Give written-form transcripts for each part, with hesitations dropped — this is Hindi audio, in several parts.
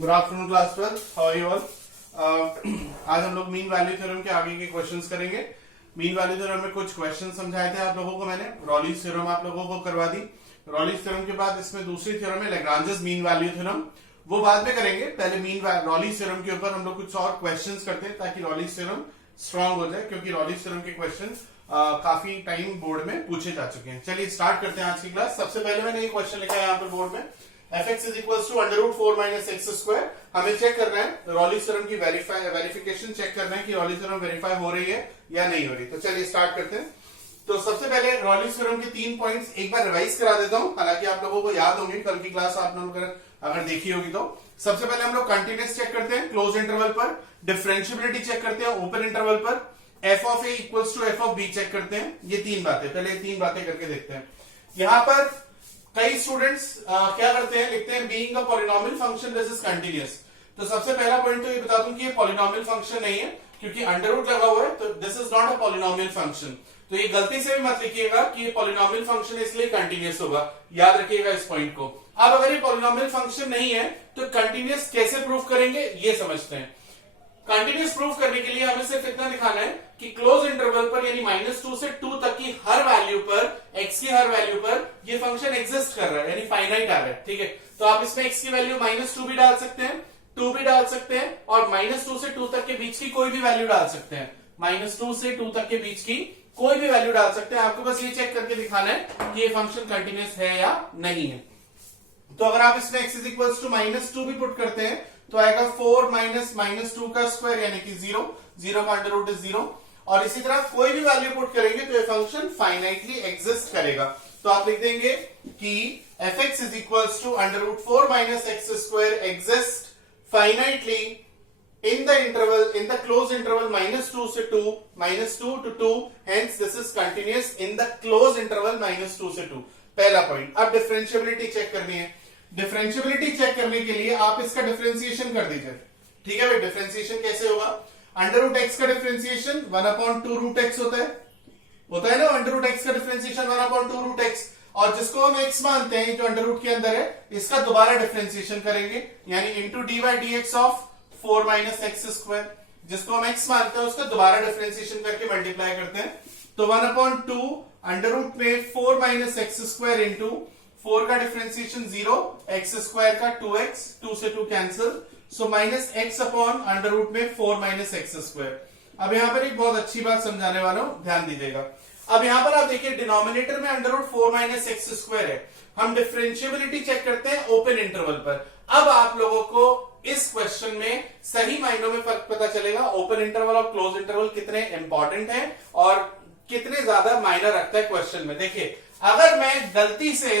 Good afternoon class 12, how are you all. आज हम लोग मीन वैल्यू थ्योरम के आगे के क्वेश्चंस करेंगे। मीन वैल्यू थ्योरम में कुछ क्वेश्चंस समझाए थे आप लोगों को मैंने। रॉलीज थ्योरम आप लोगों को करवा दी। रॉलीज थ्योरम के बाद इसमें दूसरी थ्योरम है लैग्रांजेस मीन वैल्यू थ्योरम, वो बाद में करेंगे। पहले रॉलीज थ्योरम के ऊपर हम लोग कुछ और क्वेश्चंस करते हैं ताकि रॉलीज थ्योरम स्ट्रांग हो जाए, क्योंकि रॉलीज थ्योरम के क्वेश्चन काफी टाइम बोर्ड में पूछे जा चुके हैं। चलिए स्टार्ट करते हैं आज की क्लास। सबसे पहले मैंने एक क्वेश्चन लिखा है यहाँ पर बोर्ड में, fx is equal to √4 minus x square. हमें चेक करना है रॉलीज थ्योरम की वेरिफिकेशन चेक करना है कि रॉलीज थ्योरम वेरीफाई हो रही है या नहीं हो रही। तो चलिए स्टार्ट करते हैं। तो सबसे पहले रॉलीज थ्योरम के 3 पॉइंट्स एक बार रिवाइज करा देता हूं, हालांकि आप लोगों को याद होंगे, कल की क्लास आप लोगों ने अगर देखी होगी तो। सबसे पहले हम लोग कंटिन्यूअस चेक करते हैं क्लोज इंटरवल पर, डिफरेंशियबिलिटी चेक करते हैं ओपन इंटरवल पर, f of a equals to f of b check करते हैं। ये 3 बातें, पहले 3 बातें करके देखते हैं। यहां पर कई स्टूडेंट्स क्या करते हैं, लिखते हैं being a polynomial function this is continuous. तो सबसे पहला पॉइंट तो ये बता दूं कि ये पॉलिनोमियल फंक्शन नहीं है, क्योंकि अंडर रूट लगा हुआ है, तो this is not a polynomial function. तो ये गलती से भी मत लिखिएगा कि ये पॉलिनोमियल फंक्शन है इसलिए कंटीन्यूअस होगा, याद रखिएगा इस पॉइंट को। अब अगर ये पॉलिनोमियल फंक्शन नहीं है तो कंटीन्यूअस कैसे प्रूव करेंगे ये समझते हैं। कंटीन्यूअस प्रूफ करने के लिए हमें सिर्फ इतना दिखाना है कि क्लोज इंटरवल पर यानी -2 से 2 तक की हर वैल्यू पर, x की हर वैल्यू पर ये फंक्शन एग्जिस्ट कर रहा है, यानी फाइनाइट आ रहा है। ठीक है, तो आप इसमें x की वैल्यू -2 भी डाल सकते हैं, 2 भी डाल सकते हैं, और -2 से 2 तक के बीच की कोई भी वैल्यू डाल सकते हैं। -2 से 2 तक के बीच की कोई भी वैल्यू डाल सकते हैं। आपको बस ये चेक करके दिखाना है कि ये फंक्शन कंटिन्यूअस है या नहीं है। तो अगर आप इसमें x इज इक्वल टू -2 भी पुट करते हैं तो आएगा 4 माइनस -2 का स्क्वायर यानी कि 0, 0 का अंडर रूट इज 0। और इसी तरह कोई भी वैल्यू पुट करेंगे तो ये फंक्शन फाइनाइटली एग्जिस्ट करेगा। तो आप लिख देंगे कि fx is equal to √4 minus x square exist finitely in the closed interval -2 से 2, -2 to 2, hence this is continuous in the closed interval -2 से 2। पहला पॉइंट। अब डिफरेंशियबिलिटी चेक करनी है। डिफरेंशियबिलिटी चेक करने के लिए आप इसका डिफरेंशिएशन कर दीजिए। ठीक है भाई, डिफरेंशिएशन कैसे होगा? अंडर रूट एक्स का डिफरेंशिएशन 1/2 रूट एक्स होता है ना। अंडर रूट एक्स का डिफरेंशिएशन 1/2 रूट एक्स, और जिसको हम एक्स मानते हैं जो अंडर रूट के अंदर है, इसका दोबारा डिफरेंशिएशन करेंगे, यानी into D by D x of 4 minus x square. जिसको हम एक्स मानते हैं उसका दोबारा डिफरेंशिएशन करके मल्टीप्लाई करते हैं। तो 1/2 अंडर रूट में 4 माइनस एक्स स्क्वायर इंटू 4 का डिफरेंशिएशन 0, एक्स स्क्वायर का 2x, 2 से 2 cancel, so minus x upon under root में 4 माइनस एक्स स्क्वायर। अब यहां पर एक बहुत अच्छी बात समझाने वाला हूं, ध्यान दीजिएगा। अब यहां पर आप देखिए डिनोमिनेटर में under root 4 minus x square है। हम डिफरेंशियबिलिटी चेक करते हैं ओपन इंटरवल पर। अब आप लोगों को इस क्वेश्चन में सही मायनों में फर्क पता चलेगा, ओपन इंटरवल और क्लोज इंटरवल कितने इंपॉर्टेंट हैं और कितने ज्यादा मायना रखता है क्वेश्चन में। देखिए, अगर मैं गलती से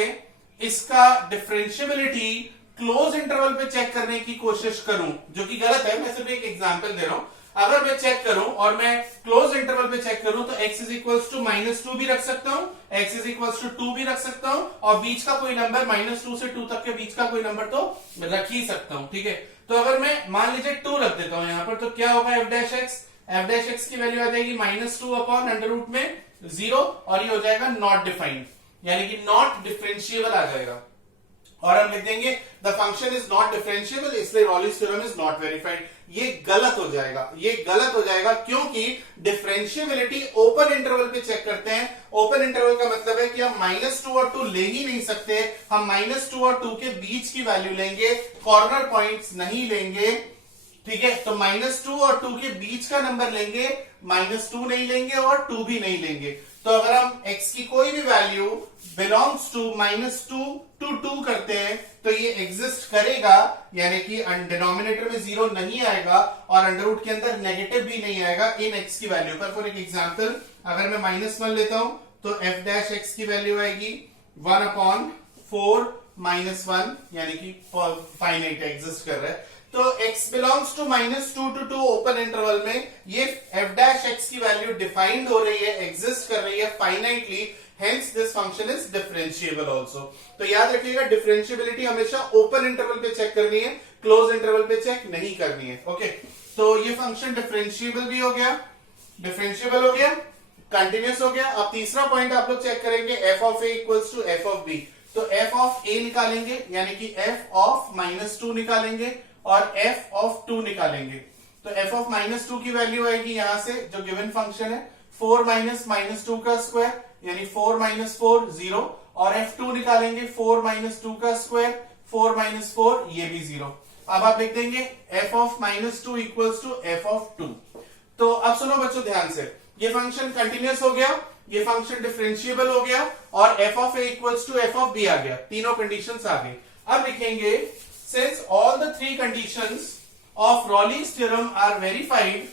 इसका डिफरेंशियबिलिटी क्लोज इंटरवल पे चेक करने की कोशिश करूं, जो कि गलत है, मैं सिर्फ एक एग्जांपल दे रहा हूं। अगर मैं चेक करूं और मैं क्लोज इंटरवल पे चेक करूं तो x इज इक्वल टू -2 भी रख सकता हूं, x इज इक्वल टू 2 भी रख सकता हूं, और बीच का कोई नंबर -2 से 2 तक के बीच का कोई नंबर तो रख ही सकता हूं। ठीक है, तो अगर मैं मान लीजिए 2 रख देता हूं यहां पर, तो क्या होगा f' की वैल्यू आ जाएगी -2 अपॉन अंडर रूट में 0, और ये हो जाएगा नॉट डिफाइंड, यानी कि नॉट डिफरेंशिएबल आ जाएगा। और हम लिख देंगे the function is not differentiable, इसलिए रॉलीज थ्योरम इज नॉट वेरीफाइड। ये गलत हो जाएगा, क्योंकि डिफरेंशिएबिलिटी ओपन इंटरवल पे चेक करते हैं। ओपन इंटरवल का मतलब है कि हम -2 और 2 ले ही नहीं सकते, हम -2 और 2 के बीच की वैल्यू लेंगे, कॉर्नर पॉइंट्स नहीं लेंगे। ठीक है, तो -2 और 2 के बीच का नंबर लेंगे, -2 नहीं लेंगे और 2 भी नहीं लेंगे। तो अगर हम x की कोई भी वैल्यू बिलोंग्स टू -2 to 2 करते हैं तो ये एग्जिस्ट करेगा, यानी कि डिनोमिनेटर में 0 नहीं आएगा और अंडर रूट के अंदर नेगेटिव भी नहीं आएगा इन x की वैल्यू पर। फॉर एग्जांपल, अगर मैं -1 लेता हूं तो f' की वैल्यू आएगी 1/4 -1, यानी कि फाइनाइट एग्जिस्ट कर रहा है। तो x belongs to -2 to 2 open interval में ये f' की वैल्यू डिफाइंड हो रही है, एग्जिस्ट कर रही है finitely, hence this function is differentiable also। तो याद रखिएगा डिफरेंशियबिलिटी हमेशा ओपन इंटरवल पे चेक करनी है, क्लोज इंटरवल पे चेक नहीं करनी है। ओके, तो ये फंक्शन डिफरेंशिएबल भी हो गया, कंटिन्यूअस हो गया। अब तीसरा पॉइंट आप लोग चेक करेंगे, f of a equals to f of b। तो f ऑफ a निकालेंगे, यानी कि f ऑफ -2 निकालेंगे, और f ऑफ 2 निकालेंगे। तो f ऑफ -2 की वैल्यू आएगी यहां से जो गिवन फंक्शन है 4 माइनस -2 का स्क्वायर यानी 4 माइनस 4 0 और f2 निकालेंगे 4 माइनस 2 का स्क्वायर 4 माइनस 4 ये भी 0। अब आप लिख देंगे f of -2 equals to f of 2। तो अब सुनो बच्चों ध्यान से, ये फंक्शन कंटिन्यूअस हो गया, ये फंक्शन डिफरेंशिएबल हो गया और f of a equals to f of b आ गया, तीनों कंडीशंस आ गई। अब लिखेंगे since all the three conditions of Rolle's theorem are verified,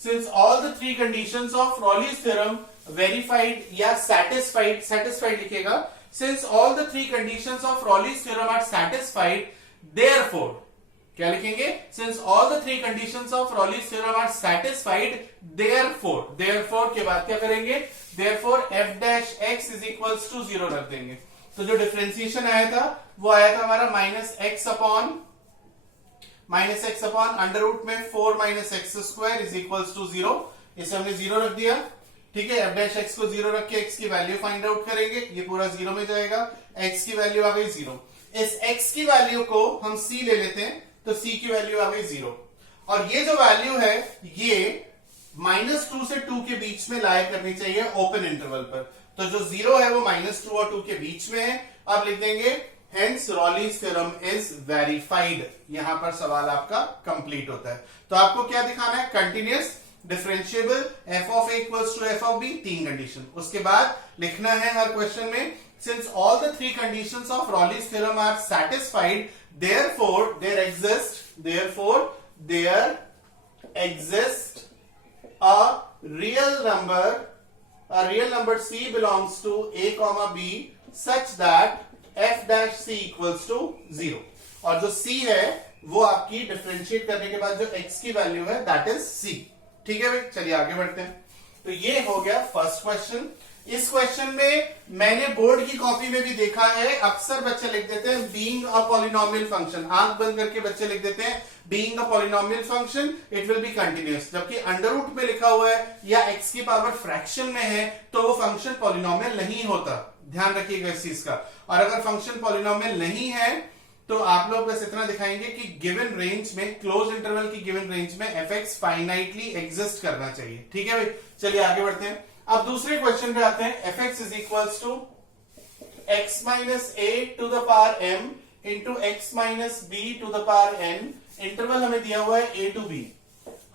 since all the three conditions of Rolle's theorem verified या सैटिस्फाइड, सैटिस्फाइड लिखेगा, since all the three conditions of Rolle's theorem are satisfied therefore, क्या लिखेंगे, since all the three conditions of Rolle's theorem are satisfied therefore, therefore के बाद क्या करेंगे, therefore f dash x is equals to 0 रख देंगे। तो जो डिफरेंशिएशन आया था वो आया था हमारा -x अपॉन अंडर रूट में 4 minus x square is equals to 0, इसे हमने 0 रख दिया। ठीक है, f डैश x को 0 रख के x की वैल्यू फाइंड आउट करेंगे, ये पूरा 0 में जाएगा, x की वैल्यू आ गई 0। इस x की वैल्यू को हम c ले लेते हैं तो c की वैल्यू आ गई 0 और ये जो वैल्यू है ये -2 से 2 के बीच में लाया करनी चाहिए ओपन इंटरवल पर। तो जो 0 है वो -2 और 2 के बीच में है। अब लिख देंगे हेंस रॉलीज थ्योरम इज वेरीफाइड, यहां पर सवाल आपका कंप्लीट होता है। तो आपको क्या दिखाना है, continuous differentiable f of a equals to f of b, तीन कंडीशन। उसके बाद लिखना है हर क्वेश्चन में since all the three conditions of Raleigh's theorem are satisfied, therefore there exists a real number c belongs to a comma b such that f dash c equals to 0। और जो c है वो आपकी डिफरेंशिएट करने के बाद जो x की वैल्यू है दैट इज c। ठीक है भाई, चलिए आगे बढ़ते हैं। तो ये हो गया फर्स्ट क्वेश्चन। इस क्वेश्चन में मैंने बोर्ड की कॉपी में भी देखा है, अक्सर बच्चे लिख देते हैं बीइंग अ पॉलिनोमियल फंक्शन, आंख बंद करके बच्चे लिख देते हैं being a polynomial function it will B continuous, जबकि अंडर रूट में लिखा हुआ है या x की पावर फ्रैक्शन में है तो वो फंक्शन पॉलिनोमियल नहीं होता। ध्यान रखिएगा इस चीज का। और अगर फंक्शन पॉलिनोमियल नहीं है तो आप लोग बस इतना दिखाएंगे कि गिवन रेंज में, क्लोज इंटरवल की गिवन रेंज में fx फाइनाइटली एग्जिस्ट करना चाहिए। ठीक है भाई, चलिए आगे बढ़ते हैं। अब दूसरे क्वेश्चन पे आते हैं। fx is equals to x minus a to the power m into x minus b to the power n, interval हमें दिया हुआ है a टू b।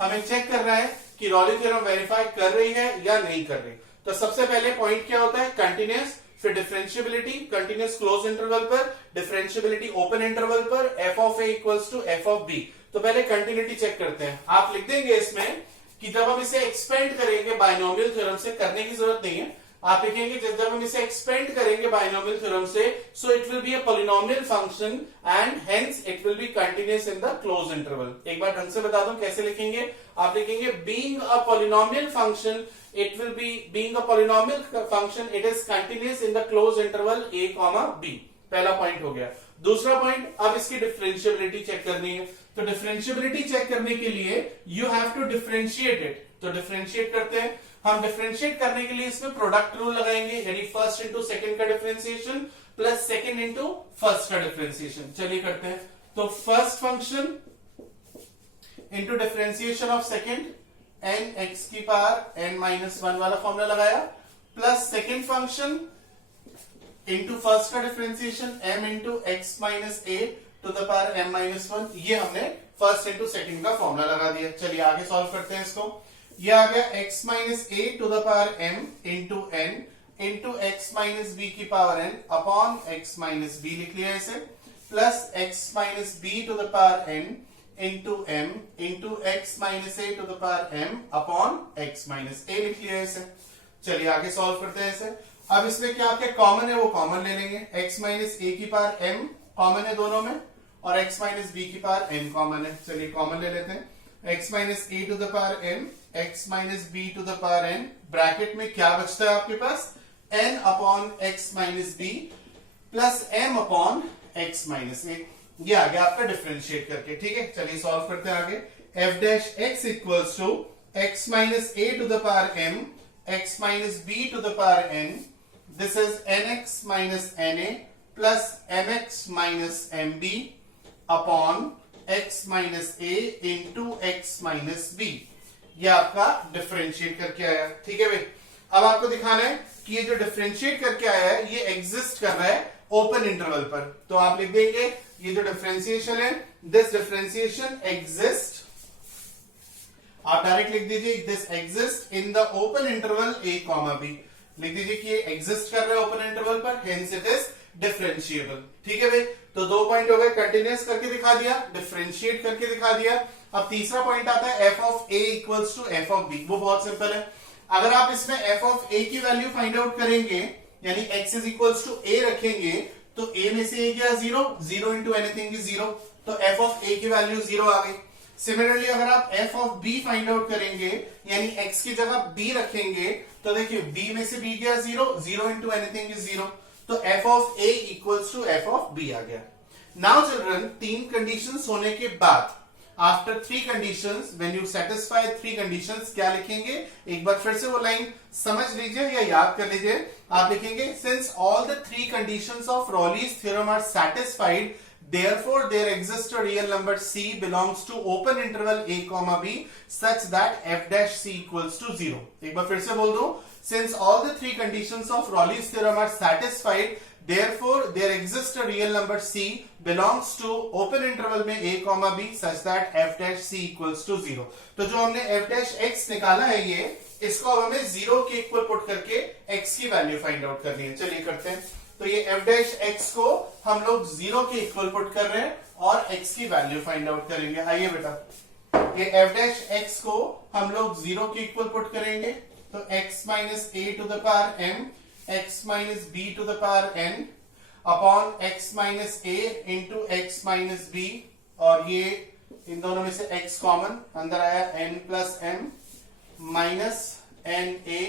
हमें चेक करना है कि रॉली थ्योरम वेरीफाई कर रही है या नहीं कर रही। तो सबसे पहले पॉइंट क्या होता है, कंटिन्यूअस, फिर डिफरेंशिएबिलिटी, कंटिन्यूअस क्लोज इंटरवल पर, डिफरेंशिएबिलिटी ओपन इंटरवल पर, f of a equals to f of b। तो पहले कंटिन्यूटी चेक करते हैं। आप लिख देंगे इसमें कि जब हम इसे एक्सपेंड करेंगे बाइनोमियल थ्योरम से, करने की जरूरत नहीं है, आप लिखेंगे जब हम इसे एक्सपेंड करेंगे बाइनोमियल थ्योरम से, so it will be a polynomial function and hence it will B continuous in the close interval. एक बार ढंग से बता दूं कैसे लिखेंगे। आप लिखेंगे being a polynomial function it will be being a polynomial function it is continuous in the closed interval a comma b। पहला पॉइंट हो गया। दूसरा पॉइंट, अब इसकी डिफरेंशिएबिलिटी चेक करनी है। तो डिफरेंशिएबिलिटी चेक करने के लिए you have to differentiate it. तो डिफरेंशिएट करते हैं हम। डिफरेंशिएट करने के लिए इसमें प्रोडक्ट रूल लगाएंगे, यानी फर्स्ट इंटू सेकंड का differentiation plus second into first का डिफरेंशिएशन। चलिए करते हैं। तो first function into differentiation of second n x की पावर n माइनस 1 वाला फॉर्मूला लगाया, plus second function into first का differentiation m into x minus a to the power m minus 1। ये हमने फर्स्ट इंटू सेकेंड का फॉर्मूला लगा दिया। चलिए आगे सॉल्व करते हैं इसको। ये आ गया x minus a to the power m into n into x minus b की power n upon x minus b लिख लिया इसे, plus x minus b to the power n into m into x minus a to the power m upon x minus a लिख लिया इसे। चलिए आगे सॉल्व करते हैं इसे। अब इसमें क्या आपके कॉमन है वो कॉमन ले लेंगे। x माइनस a की पावर m कॉमन है दोनों में और x माइनस b की पावर n कॉमन है। चलिए कॉमन ले लेते हैं। x minus a to the power m x minus b to the power n, bracket में क्या बचता है आपके पास, n upon x minus b plus m upon x minus a। ये आ गया आपका डिफरेंशिएट करके। ठीक है, चलिए सॉल्व करते हैं आगे। f dash x equals to x minus a to the power m x minus b to the power n, this is nx minus na plus mx minus mb upon x minus a into x minus b, ये आपका डिफरेंशिएट करके आया। ठीक है भाई, अब आपको दिखाना है कि ये जो डिफरेंशिएट करके आया है ये एग्जिस्ट कर रहा है ओपन इंटरवल पर। तो आप लिख देंगे ये जो डिफरेंशिएशन है, दिस डिफरेंशिएशन एग्जिस्ट, आप डायरेक्ट लिख दीजिए this exist in the open interval a comma b, लिख दीजिए कि ये एग्जिस्ट कर रहा है ओपन इंटरवल पर, हेंस इट इज डिफरेंशिएबल। ठीक है भाई, तो 2 पॉइंट हो गए, कंटिन्यूअस करके दिखा दिया, डिफरेंशिएट करके दिखा दिया। अब तीसरा पॉइंट आता है f of a equals to f of b। वो बहुत सिंपल है, अगर आप इसमें f ऑफ a की वैल्यू फाइंड आउट करेंगे, यानी x is equals to a रखेंगे, तो a में से a गया 0, 0 इंटू एनीथिंग इज 0, तो f ऑफ a की वैल्यू 0 आ गई। सिमिलरली अगर आप f of b find out करेंगे, यानी x की जगह b रखेंगे, तो देखिए b में से b गया 0, 0 इंटू एनीथिंग इज 0, तो f of a equals to f of b आ गया। नाउ चिल्ड्रन, 3 कंडीशंस होने के बाद, after 3 conditions, when you satisfy 3 conditions, क्या लिखेंगे? एक बार फिर से वो लाइन समझ लीजिए या याद कर लीजिए। आप लिखेंगे since all the 3 conditions of Rolle's theorem are satisfied, therefore there exists a real number c belongs to open interval a comma b such that f dash c equals to 0। एक बार फिर से बोल दूं, since all the 3 conditions of Raleigh's theorem are satisfied, therefore there exists a real number c belongs to open interval में a comma b such that f dash c equals to 0। तो जो हमने f dash x निकाला है, ये इसको अब हमें 0 के इक्वल पुट करके x की वैल्यू फाइंड आउट करनी है। चलिए करते हैं। तो ये f डैश x को हम लोग 0 के इक्वल पुट कर रहे हैं और x की वैल्यू फाइंड आउट करेंगे। आइए बेटा, ये f डैश x को हम लोग 0 के इक्वल पुट करेंगे, तो x minus a to the power m, x minus b to the power n upon x minus a into x minus b, और ये इन दोनों में से x कॉमन, अंदर आया n plus m minus n a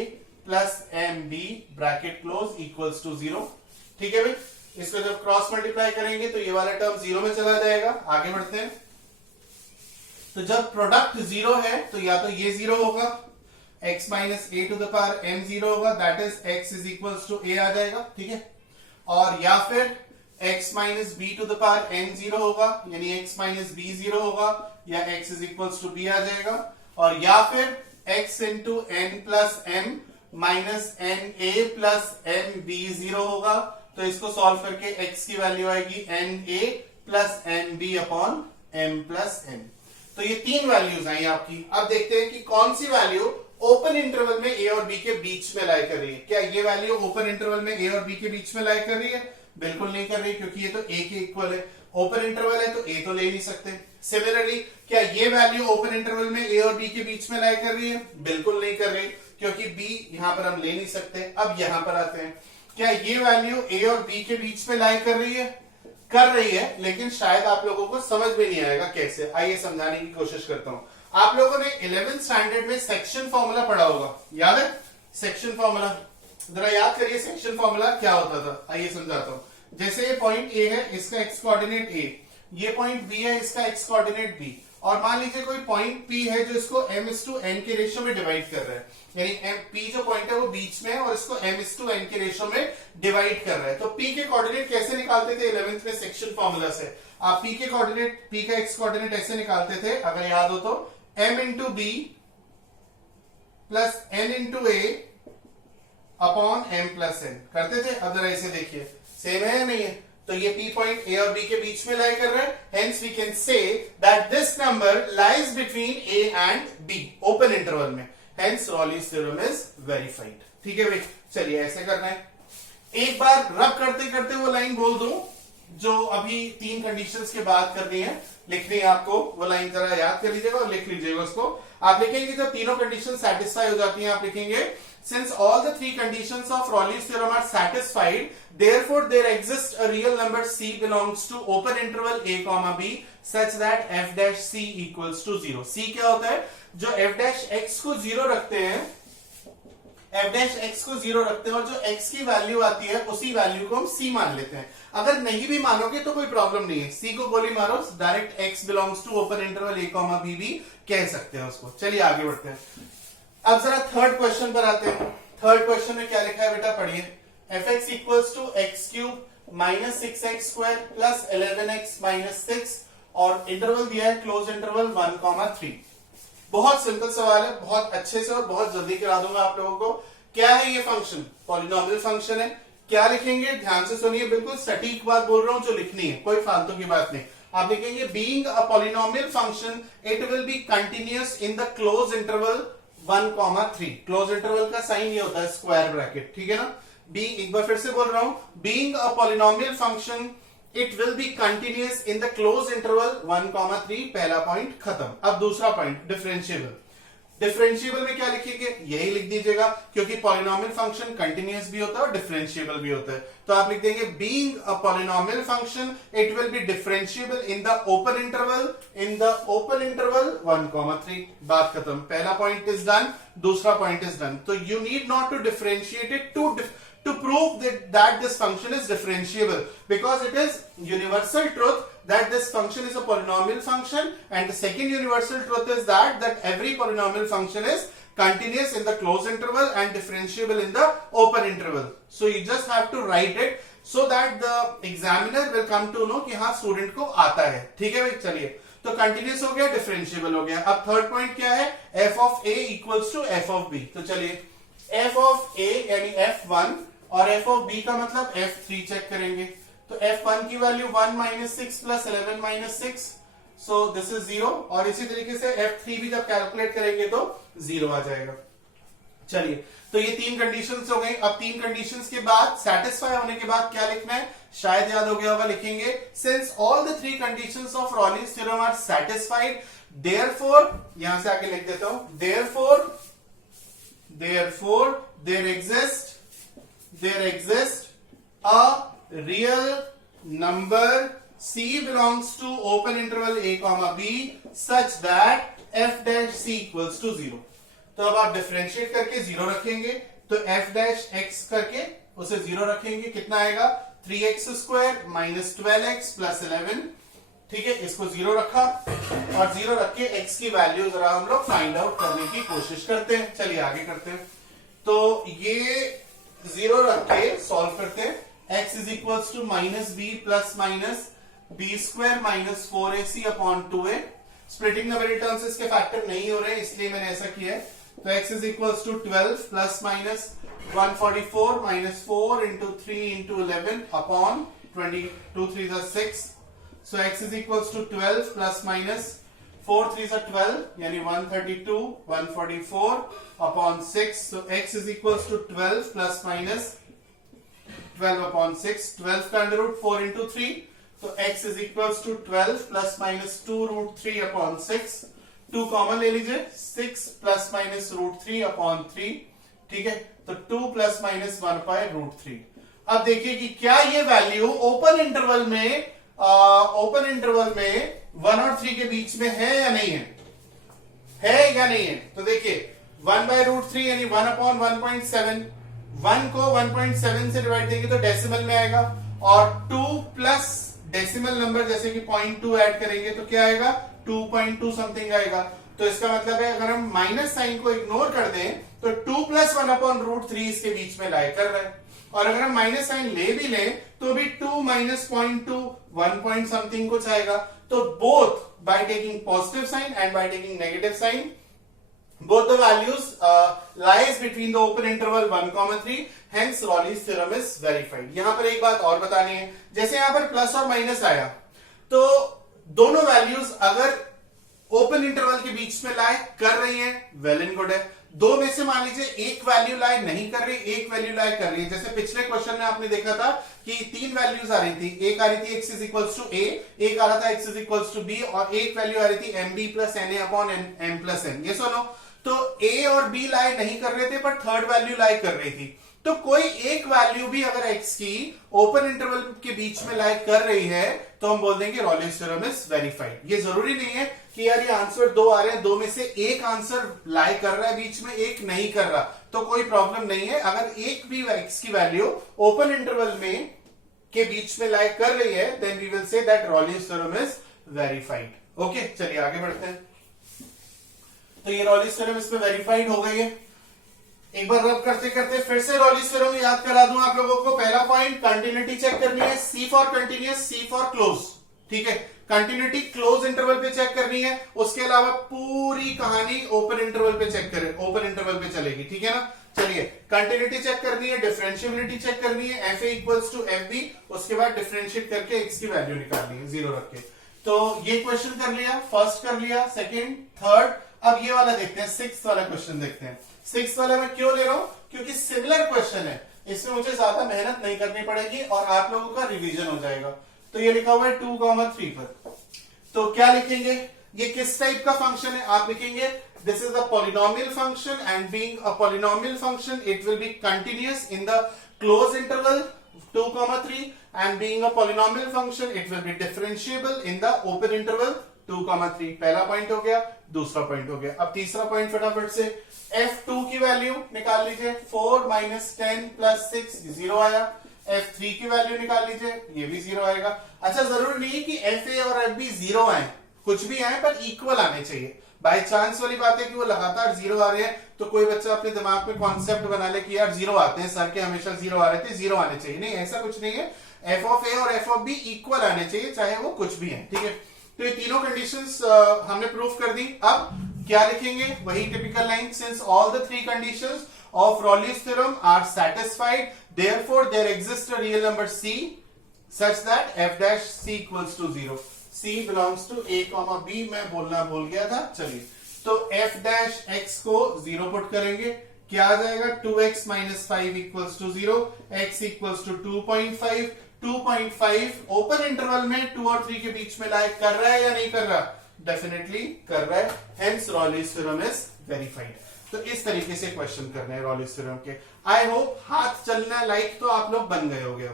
plus m b bracket close equals to 0। ठीक है भाई, इसको जब क्रॉस मल्टीप्लाई करेंगे तो ये वाला टर्म 0 में चला जाएगा। आगे बढ़ते हैं। तो जब प्रोडक्ट 0 है तो या तो ये 0 होगा, x minus a to the power m 0 होगा, that is x is equals to a आ जाएगा। ठीक है, और या फिर x minus b to the power n 0 होगा, यानी x माइनस बी 0 होगा, या x is equals to b आ जाएगा, और या फिर x into n plus m minus n a plus m b 0 होगा। तो इसको सॉल्व करके x की वैल्यू आएगी n a plus n b upon m plus n। तो ये 3 वैल्यूज आई आपकी। अब देखते हैं कि कौन सी वैल्यू ओपन इंटरवल में a और b के बीच में लाई कर रही है। क्या ये वैल्यू ओपन इंटरवल में a और b के बीच में लाई कर रही है? बिल्कुल नहीं कर रही, क्योंकि ये तो a के इक्वल है। ओपन इंटरवल है तो a तो ले नहीं सकते। सिमिलरली क्या ये वैल्यू ओपन इंटरवल में a और b के बीच में लाई कर रही है? बिल्कुल नहीं कर रही, क्योंकि b यहां पर हम ले नहीं सकते। अब यहां पर आते हैं, क्या ये वैल्यू a और b के बीच में लाई कर रही है? कर रही है, लेकिन शायद आप लोगों को समझ में नहीं आएगा कैसे। आइए समझाने की कोशिश करता हूं। आप लोगों ने 11th स्टैंडर्ड में सेक्शन फॉर्मूला पढ़ा होगा, याद है? सेक्शन फॉर्मूला जरा याद करिए, सेक्शन फॉर्मूला क्या होता था। आइए समझाता हूं। जैसे ये पॉइंट ए है, इसका एक्स कोऑर्डिनेट ए, ये पॉइंट बी है, इसका एक्स कोऑर्डिनेट बी, और मान लीजिए कोई पॉइंट पी है जो इसको m/n के रेशियो में डिवाइड कर रहा है, यानी पी जो पॉइंट है वो बीच में है और इसको m/n के रेशियो में डिवाइड कर रहा है। तो पी के कोऑर्डिनेट कैसे निकालते थे 11th में सेक्शन फॉर्मूला से? आप पी के कोऑर्डिनेट, पी का एक्स कोऑर्डिनेट ऐसे निकालते थे, अगर याद हो तो, m into b plus n into a upon m plus n करते थे। अब जरा इसे देखिए, सेम है या नहीं है? तो ये P पॉइंट A और B के बीच में लाई कर रहा है, hence we can say that this number lies between A and B open interval में, hence Raleigh's theorem is verified। ठीक है भाई, चलिए ऐसे करना है। एक बार रब करते करते वो लाइन बोल दूं जो अभी 3 कंडीशंस के बाद करनी है, लिखनी है आपको। वो लाइन जरा याद कर लीजिएगा और लिख लीजिएगा उसको। आप लिखेंगे जब तीनों कंडीशन सेटिस्फाई हो जाती हैं, आप लिखेंगे since all the 3 conditions of Raleigh's theorem are satisfied, therefore there exists a real number c belongs to open interval a comma b such that f dash c equals to 0। c क्या होता है? जो f dash x को 0 रखते हैं, f dash x को 0 रखते हैं और जो x की वैल्यू आती है उसी वैल्यू को हम c मान लेते हैं। अगर नहीं भी मानोगे तो कोई प्रॉब्लम नहीं है, c को गोली मारो, direct x belongs to open interval a comma b भी कह सकते हैं उसको। चलिए आगे बढ़ते हैं। अब जरा थर्ड क्वेश्चन पर आते हैं। थर्ड क्वेश्चन में क्या लिखा है बेटा, पढ़िए। F x equals to x cube minus 6x² plus 11x minus 6 और इंटरवल दिया है क्लोज इंटरवल 1,3। बहुत सिंपल सवाल है, बहुत अच्छे से और बहुत जल्दी करा दूंगा आप लोगों को। क्या है ये फंक्शन? पॉलिनोमियल फंक्शन है। क्या लिखेंगे? ध्यान से सुनिए, बिल्कुल सटीक बात बोल रहा हूं जो लिखनी है, कोई फालतू की बात नहीं। आप लिखेंगे being a polynomial function it will B continuous in the close interval 1,3। Close interval का साइन ये होता है स्क्वायर ब्रैकेट, ठीक है ना। एक बार फिर से बोल रहा हूं, being a polynomial function it will B continuous in the close interval 1,3। पहला पॉइंट खत्म। अब दूसरा पॉइंट डिफरेंशिएबल। डिफरेंशिएबल में क्या लिखेंगे? यही लिख दीजिएगा, क्योंकि पॉलिनोमियल फंक्शन कंटिन्यूअस भी होता है और डिफरेंशिएबल भी होता है। तो आप लिख देंगे being a polynomial function it will be differentiable in the open interval 1,3। बात खत्म। पहला पॉइंट इज डन, दूसरा पॉइंट इज डन। तो you need not to differentiate it to prove that this function is differentiable, because it is universal truth that this function is a polynomial function, and the second universal truth is that every polynomial function is continuous in the closed interval and differentiable in the open interval. So you just have to write it so that the examiner will come to know कि हाँ स्टूडेंट को आता है। ठीक है भाई, चलिए। तो कंटिन्यूस हो गया, डिफरेंशिएबल हो गया। अब थर्ड पॉइंट क्या है? f of a equals to f of b। तो चलिए f of a यानी f1 और f of b का मतलब f3 चेक करेंगे। तो f1 की वैल्यू 1 - 6 + 11 - 6, सो दिस इज 0। और इसी तरीके से f3 भी जब कैलकुलेट करेंगे तो 0 आ जाएगा। चलिए, तो ये तीन कंडीशंस हो गई। अब तीन कंडीशंस के बाद सेटिस्फाई होने के बाद क्या लिखना है? शायद याद हो गया होगा, लिखेंगे since all the three conditions of Rolle's theorem are satisfied therefore, यहां से आके लिख देता हूं, therefore there exists a real number c belongs to open interval a comma b such that f dash c equals to 0। तो अब आप डिफरेंशिएट करके 0 रखेंगे, तो f dash x करके उसे 0 रखेंगे, कितना आएगा? 3x² - 12x + 11। ठीक है, इसको 0 रखा और 0 रख के x की वैल्यू जरा हम लोग फाइंड आउट करने की कोशिश करते हैं। चलिए आगे करते हैं। तो ये 0 रख के सॉल्व करते हैं। x is equals to -b plus minus b² - 4ac upon 2a। Splitting the middle terms इसके फैक्टर नहीं हो रहे, इसलिए मैंने ऐसा किया है। तो x is equals to 12 plus minus 144 - 4 × 3 × 11 upon 22 3 = 6। So x is equals to 12 plus minus 4 3 = 12 यानी 132 144 upon 6। so x is equals to 12 plus minus 12 upon 6। 12 का अंडर रूट 4 into 3, तो x is equals to 12 plus minus 2 root 3 upon 6। 2 common ले लीजिए, 6 plus minus root 3 upon 3। ठीक है, तो 2 plus minus 1 by root 3। अब देखिए कि क्या ये वैल्यू ओपन इंटरवल में 1 और 3 के बीच में है या नहीं है या नहीं है? तो देखिए 1/√3 यानी 1/1.7। 1 को 1.7 से डिवाइड देंगे तो डेसिमल में आएगा, और 2 प्लस डेसिमल नंबर जैसे कि 0.2 ऐड करेंगे तो क्या आएगा? 2.2 समथिंग आएगा। तो इसका मतलब है अगर हम माइनस साइन को इग्नोर कर दें तो 2 + 1/√3 इसके बीच में लाई कर रहा है, और अगर हम माइनस साइन ले भी लें तो भी 2 - 0.2 1 point something कुछ आएगा। तो both by taking positive sign and by taking negative sign both the values lies between the open interval 1,3, hence Raleigh's theorem is verified। यहां पर एक बात और बतानी है, जैसे यहां पर प्लस और माइनस आया तो दोनों वैल्यूज अगर ओपन इंटरवल के बीच में लाई कर रही हैं, वेल एंड गुड है। दो में से मान लीजिए एक वैल्यू लाई नहीं कर रही, एक वैल्यू लाई कर रही है। जैसे पिछले क्वेश्चन में आपने देखा था कि 3 वैल्यूज आ रही थी, एक आ रही थी x = a, एक आ रहा था x = b, और एक वैल्यू आ रही थी mb + na upon m + n। ये सुनो, तो a और b लाई नहीं कर रहे थे पर थर्ड वैल्यू लाई कर रही थी। तो कोई एक वैल्यू भी अगर x की ओपन इंटरवल के बीच में लाई कर रही है तो हम बोल देंगे रॉलिन्स थ्योरम इज वेरीफाइड। ये जरूरी नहीं है कि यार ये आंसर 2 आ रहे हैं, 2 में से एक आंसर लाई कर रहा है बीच में, एक नहीं कर रहा, तो कोई प्रॉब्लम नहीं है। अगर एक भी x की वैल्यू ओपन इंटरवल में के बीच में लाई कर रही है then we will say that Rolle's theorem is verified. Okay, चलिए आगे बढ़ते हैं। तो ये रॉलिन्स थ्योरम इसमें वेरीफाइड हो गई है। एक बार रब करते करते फिर से रॉलिन्स थ्योरम याद करा दूं आप लोगों को। पहला पॉइंट कंटिन्यूटी चेक करनी है, C for continuous, C for close. ठीक है, कंटिन्यूटी क्लोज इंटरवल पे चेक करनी है, उसके अलावा पूरी कहानी ओपन इंटरवल पे चेक करें, ओपन इंटरवल पे चलेगी, ठीक है ना। चलिए कंटिन्यूटी चेक करनी है, डिफरेंशियबिलिटी चेक करनी है, f a equals to f b, उसके बाद डिफरेंशिएट करके एक्स की वैल्यू निकालनी है 0 रख के। तो ये क्वेश्चन कर लिया, फर्स्ट कर लिया, सेकंड, थर्ड। अब ये वाला देखते हैं, सिक्स्थ वाला क्वेश्चन देखते हैं। सिक्स्थ वाला मैं क्यों ले रहा हूं, क्योंकि सिमिलर क्वेश्चन है, इसमें मुझे ज्यादा मेहनत नहीं करनी पड़ेगी और आप लोगों का रिवीजन हो जाएगा। तो ये लिखा हुआ है 2,3 पर, तो क्या लिखेंगे, ये किस टाइप का फंक्शन है, आप लिखेंगे this is a polynomial function and being a polynomial function it will be continuous in the closed interval 2,3 and being a polynomial function it will be differentiable in the open interval 2,3। पहला पॉइंट हो गया, दूसरा पॉइंट हो गया। अब तीसरा पॉइंट फटाफट से, f2 की वैल्यू निकाल लीजिए, 4 माइनस 10 प्लस 6 0 आया। f3 की वैल्यू निकाल लीजिए, ये भी 0 आएगा। अच्छा जरूरी नहीं है कि fa और fb 0 आए, कुछ भी आए पर इक्वल आने चाहिए। बाय चांस वाली बात है कि वो लगातार 0 आ रहे हैं, तो कोई बच्चा अपने दिमाग में कॉन्सेप्ट बना ले कि यार 0 आते हैं, सर के हमेशा 0 आ रहे थे, 0 आने चाहिए। नहीं, ऐसा कुछ नहीं है, एफ ऑफ ए और एफ ऑफ बी इक्वल आने चाहिए, चाहे वो कुछ भी है, ठीक है। तो ये तीनों कंडीशंस हमने प्रूफ कर दी। अब क्या लिखेंगे, वही typical line, since all the 3 conditions of Rolle's theorem are satisfied therefore there exist a real number c such that f dash c equals to 0। c belongs to a, b, मैं बोलना भूल गया था। चलिए, तो f dash x को 0 पुट करेंगे, क्या आ जाएगा, 2x minus 5 equals to 0, x equals to 2.5। 2.5 open interval में 2 और 3 के बीच में लाइक कर रहा है या नहीं कर रहा, डेफिनेटली कर रहा है, हेंस रॉलीज थ्योरम इज वेरीफाइड। तो इस तरीके से क्वेश्चन करने हैं रॉलीज थ्योरम के। आई होप हाथ चलना लाइक तो आप लोग बन गए होंगे।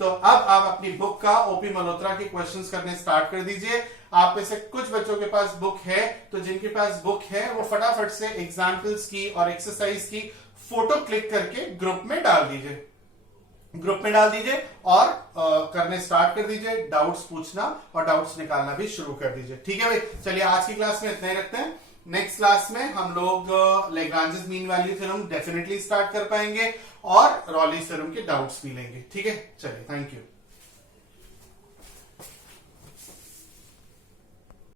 तो अब आप अपनी बुक का ओपी मल्होत्रा के क्वेश्चंस करने स्टार्ट कर दीजिए। आप में से कुछ बच्चों के पास बुक है, तो जिनके पास बुक है वो फटाफट से एग्जाम्पल्स की और एक्सरसाइज की फोटो क्लिक करके ग्रुप में डाल दीजिए, और करने स्टार्ट कर दीजिए। डाउट्स पूछना और डाउट्स निकालना भी शुरू कर दीजिए, ठीक है भाई। चलिए आज की क्लास में इतना ही रखते हैं। नेक्स्ट क्लास में हम लोग Lagrange's mean value theorem definitely start कर पाएंगे और रॉलीज थ्योरम के डाउट्स भी लेंगे, ठीक है। चलिए, थैंक यू।